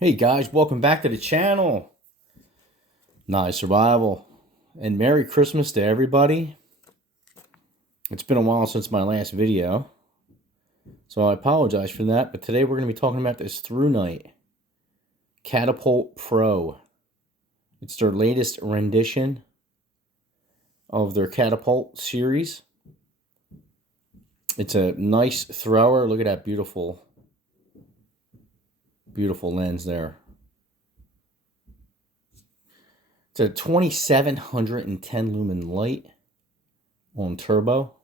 Hey guys, welcome back to the channel. Nice survival. And Merry Christmas to everybody. It's been a while since my last video, so I apologize for that. But today we're going to be talking about this Thrunite Catapult Pro. It's their latest rendition of their Catapult series. It's a nice thrower. Look at that beautiful lens there. It's a 2710 lumen light on turbo.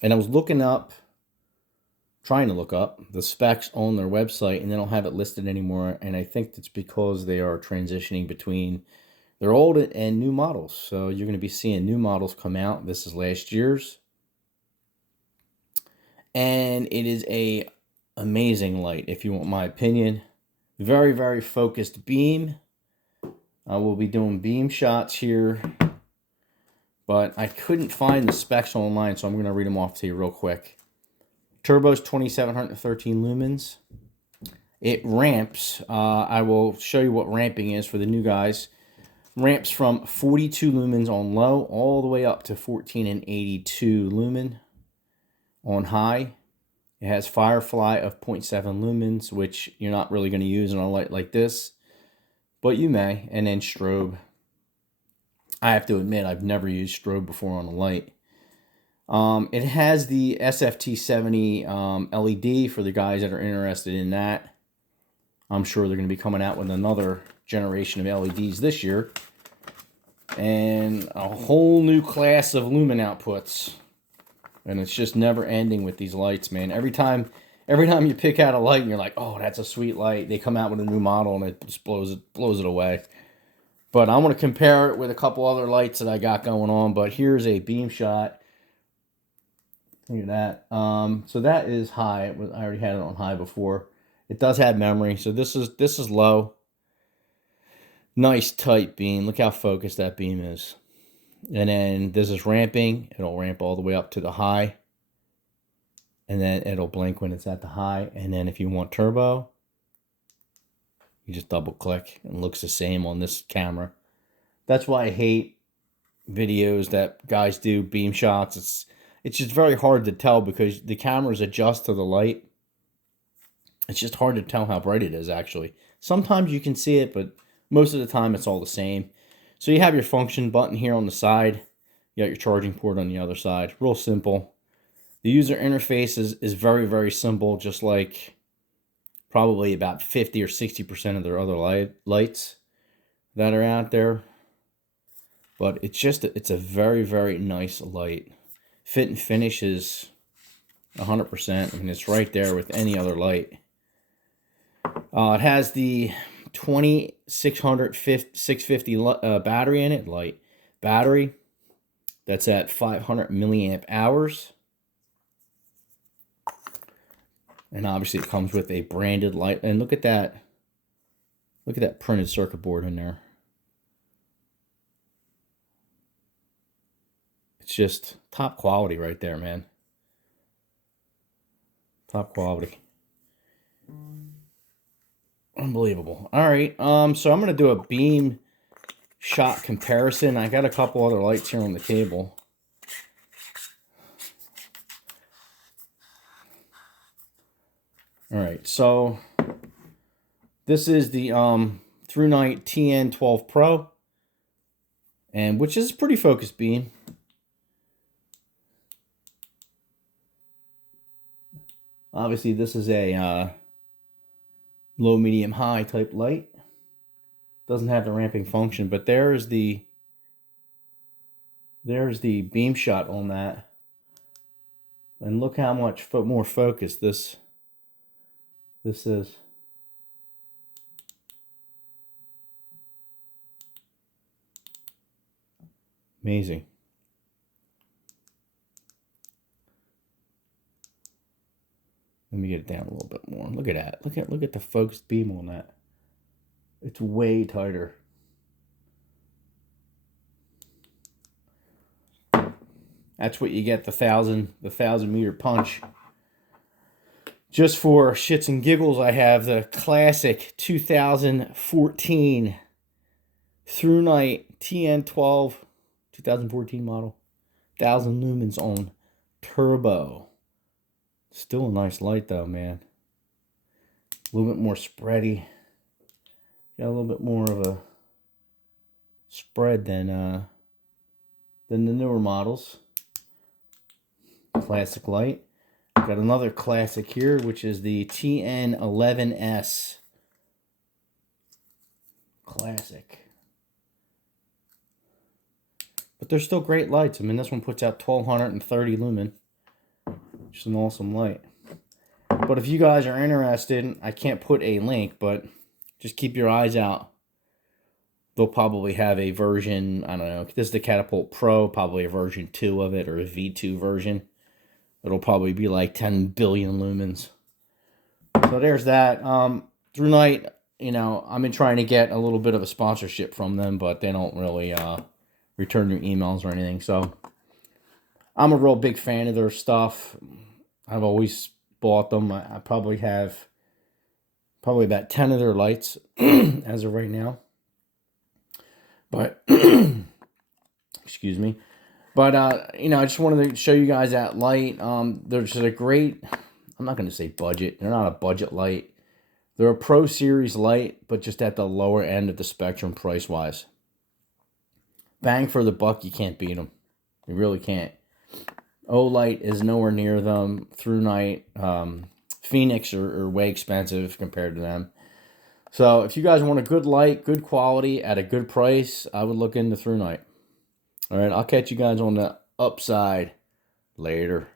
And I was trying to look up the specs on their website, and they don't have it listed anymore. And I think it's because they are transitioning between their old and new models. So you're going to be seeing new models come out. This is last year's. And it is a amazing light, if you want my opinion. Very, very focused beam. I will be doing beam shots here, but I couldn't find the specs online, so I'm going to read them off to you real quick. Turbo's 2713 lumens. It ramps. I will show you what ramping is for the new guys. Ramps from 42 lumens on low all the way up to 14 and 82 lumen on high. It has Firefly of 0.7 lumens, which you're not really going to use on a light like this, but you may. And then strobe. I have to admit, I've never used strobe before on a light. It has the SFT70 LED for the guys that are interested in that. I'm sure they're going to be coming out with another generation of LEDs this year. And a whole new class of lumen outputs. And it's just never ending with these lights, man. Every time you pick out a light and you're like, oh, that's a sweet light, they come out with a new model and it just blows it away. But I want to compare it with a couple other lights that I got going on. But here's a beam shot. Look at that. So that is high. I already had it on high before. It does have memory. So this is low. Nice tight beam. Look how focused that beam is. And then this is ramping. It'll ramp all the way up to the high. And then it'll blink when it's at the high. And then if you want turbo, you just double click and it looks the same on this camera. That's why I hate videos that guys do beam shots. It's just very hard to tell because the cameras adjust to the light. It's just hard to tell how bright it is actually. Sometimes you can see it, but most of the time it's all the same. So you have your function button here on the side. You got your charging port on the other side. Real simple. The user interface is very, very simple, just like probably about 50 or 60% of their other lights that are out there. But it's a very, very nice light. Fit and finish is 100%. I mean, it's right there with any other light. It has the 650 battery in it, light battery. That's at 500 milliamp hours. And obviously it comes with a branded light. And look at that. Look at that printed circuit board in there. It's just top quality right there, man. Top quality. Unbelievable. All right. So I'm going to do a beam shot comparison. I got a couple other lights here on the table. All right. So this is the Thrunite TN12 Pro, and which is a pretty focused beam. Obviously, this is a low, medium, high type light. Doesn't have the ramping function, but there's the beam shot on that. And look how much more focused this is. Amazing. Let me get it down a little bit more. Look at that. Look at the focused beam on that. It's way tighter. That's what you get, the 1,000 meter punch. Just for shits and giggles, I have the classic 2014 Thrunite TN12 2014 model. 1000 lumens on turbo. Still a nice light though, man. A little bit more spready. Got a little bit more of a spread than the newer models. Classic light. Got another classic here, which is the TN11S. Classic. But they're still great lights. I mean, this one puts out 1230 lumen. Just an awesome light. But if you guys are interested, I can't put a link, but just keep your eyes out. They'll probably have a version, I don't know, this is the Catapult Pro, probably a version 2 of it, or a V2 version. It'll probably be like 10 billion lumens. So there's that. Thrunite, you know, I've been trying to get a little bit of a sponsorship from them, but they don't really return your emails or anything. So I'm a real big fan of their stuff. I've always bought them. I probably have about 10 of their lights as of right now. But, excuse me. But, you know, I just wanted to show you guys that light. They're just a great, I'm not going to say budget. They're not a budget light. They're a Pro Series light, but just at the lower end of the spectrum price-wise. Bang for the buck, you can't beat them. You really can't. Olight is nowhere near them. Thrunite, Fenix are way expensive compared to them. So if you guys want a good light, good quality, at a good price, I would look into Thrunite. All right, I'll catch you guys on the upside later.